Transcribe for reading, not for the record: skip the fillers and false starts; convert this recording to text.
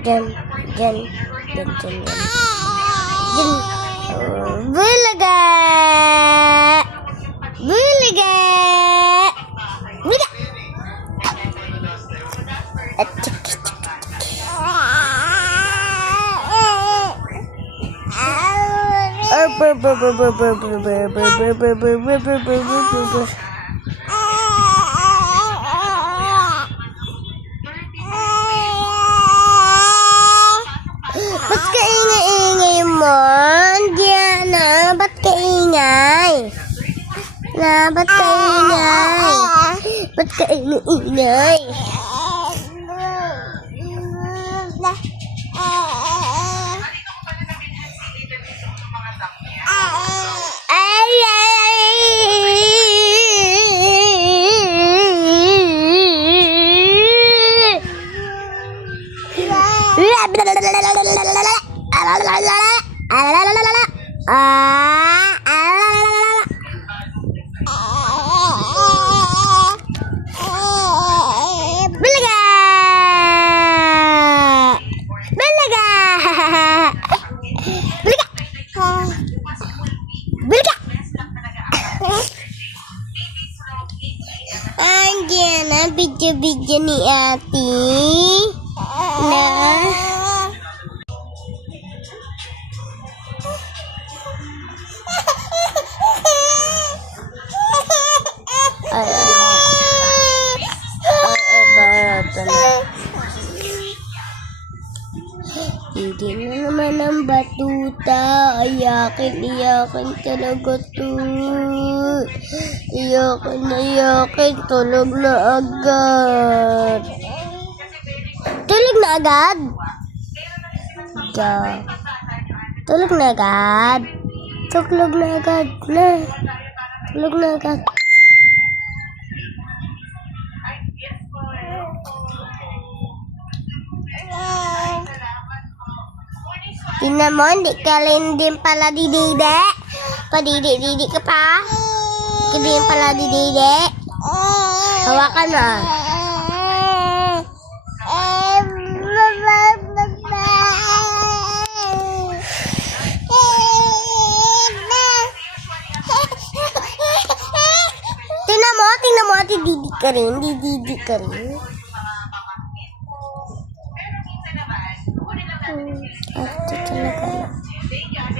Dyan. Bulaga! Ba't kaingay-ingay mo? Diana, ba't kaingay? Ba't kaingay? Ba't kaingay-ingay? Andiyan na video ni ate na hindi na naman ang batuta. Iyakin talaga to. Iyakin. Tulog na agad. Tulog na agad? Tulog na agad. Tingnan mo, hindi ka rin din pala didide. Padidi ka pa. Hindi din pala didide. Hawakan na. Tingnan mo, dididi ka rin.